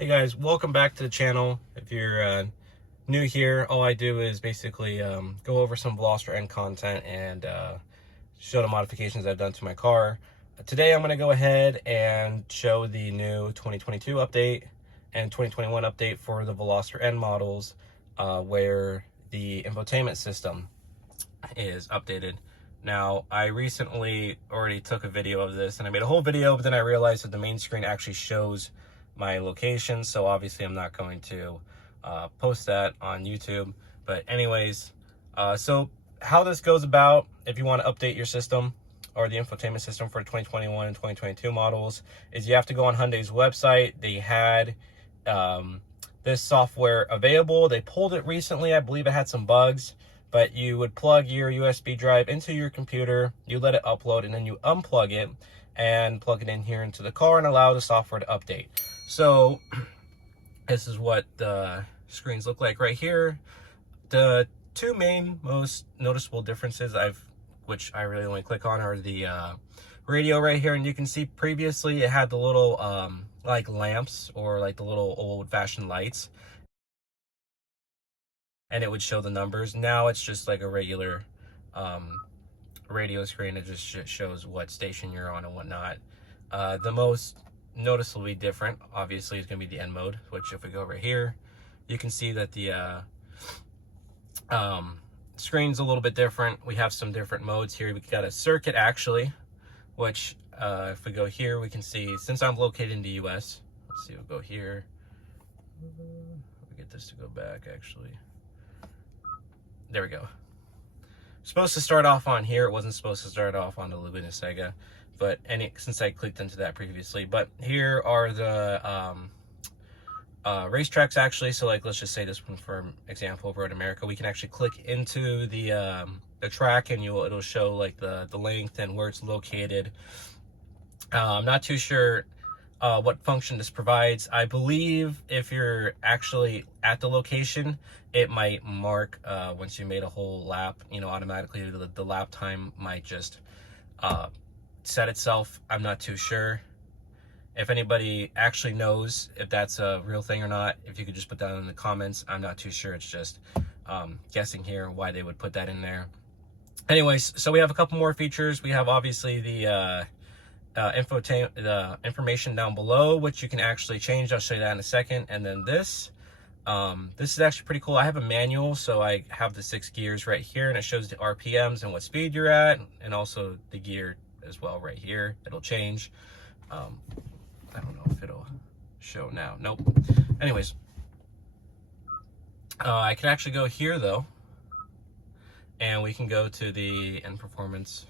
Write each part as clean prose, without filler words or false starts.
Hey guys, welcome back to the channel. If you're new here, all I do is basically go over some Veloster N content and show the modifications I've done to my car. Today I'm going to go ahead and show the new 2022 update and 2021 update for the Veloster N models, where the infotainment system is updated. Now, I recently already took a video of this and I made a whole video, but then I realized that the main screen actually shows my location, so obviously I'm not going to post that on YouTube. But anyways, so how this goes about, if you want to update your system or the infotainment system for 2021 and 2022 models, is you have to go on Hyundai's website. They had this software available. They pulled it recently. I believe it had some bugs, but you would plug your USB drive into your computer, you let it upload, and then you unplug it and plug it in here into the car and allow the software to update. So this is what the screens look like right here. The two main most noticeable differences which I really only click on, are the radio right here, and you can see previously it had the little like lamps, or like the little old-fashioned lights, and it would show the numbers. Now it's just like a regular radio screen. It just shows what station you're on and whatnot. The most noticeably different, obviously, is going to be the N mode, which if we go right here, you can see that the screen's a little bit different. We have some different modes here. We got a circuit, actually, which if we go here, we can see, since I'm located in the US, let's see, we'll go here. We get this to go back, actually. There we go. Supposed to start off on here. It wasn't supposed to start off on the Laguna Seca, but since I clicked into that previously. But here are the racetracks, actually. So like, let's just say this one, for example, Road America. We can actually click into the track, and it'll show like the length and where it's located. I'm not too sure what function this provides. I believe if you're actually at the location, it might mark once you made a whole lap, automatically the lap time might just set itself. I'm not too sure. If anybody actually knows if that's a real thing or not, if you could just put that in the comments. I'm not too sure. It's just guessing here why they would put that in there. Anyways, so we have a couple more features. We have obviously the information down below, which you can actually change. I'll show you that in a second. And then this is actually pretty cool. I have a manual, so I have the 6 gears right here, and it shows the RPMs and what speed you're at, and also the gear as well right here. It'll change. I don't know if it'll show now. Nope. Anyways, I can actually go here though, and we can go to the N performance.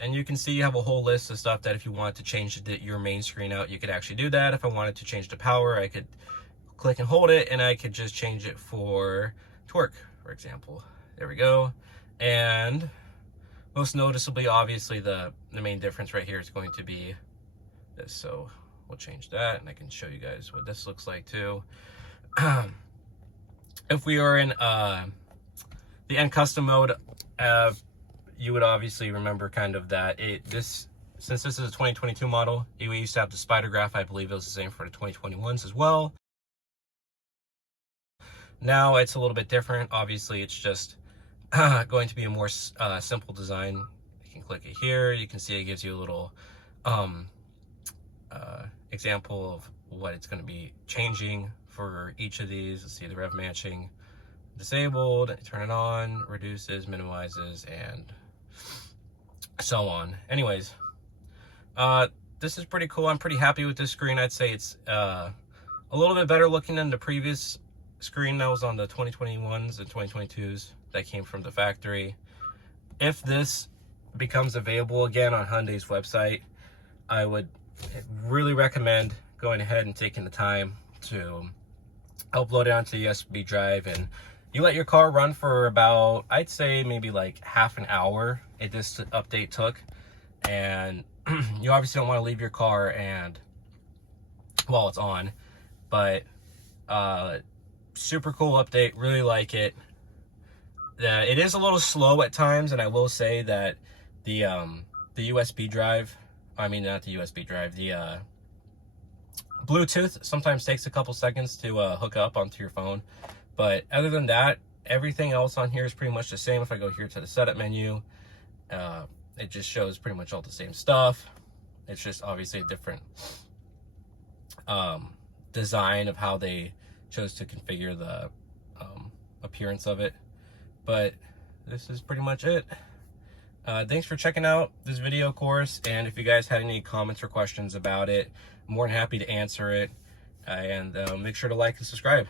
And you can see you have a whole list of stuff that if you wanted to change your main screen out, you could actually do that. If I wanted to change the power, I could click and hold it, and I could just change it for torque, for example. There we go. And most noticeably, obviously, the main difference right here is going to be this. So we'll change that, and I can show you guys what this looks like too. If we are in the N custom mode, you would obviously remember kind of that since this is a 2022 model, we used to have the spider graph. I believe it was the same for the 2021s as well. Now it's a little bit different. Obviously, it's just going to be a more simple design. You can click it here. You can see it gives you a little example of what it's going to be changing for each of these. Let's see, the rev matching disabled, turn it on, reduces, minimizes, and so on. Anyways, this is pretty cool. I'm pretty happy with this screen. I'd say it's a little bit better looking than the previous screen that was on the 2021s and 2022s that came from the factory. If this becomes available again on Hyundai's website, I would really recommend going ahead and taking the time to upload it onto the USB drive, and you let your car run for about, I'd say maybe like half an hour this update took. And you obviously don't want to leave your car and while it's on, but super cool update, really like it. It is a little slow at times, and I will say that the USB drive, I mean not the USB drive, the Bluetooth sometimes takes a couple seconds to hook up onto your phone, but other than that, everything else on here is pretty much the same. If I go here to the setup menu, it just shows pretty much all the same stuff. It's just obviously a different design of how they chose to configure the appearance of it, but this is pretty much it. Thanks for checking out this video, of course, and if you guys had any comments or questions about it, I'm more than happy to answer it, and make sure to like and subscribe.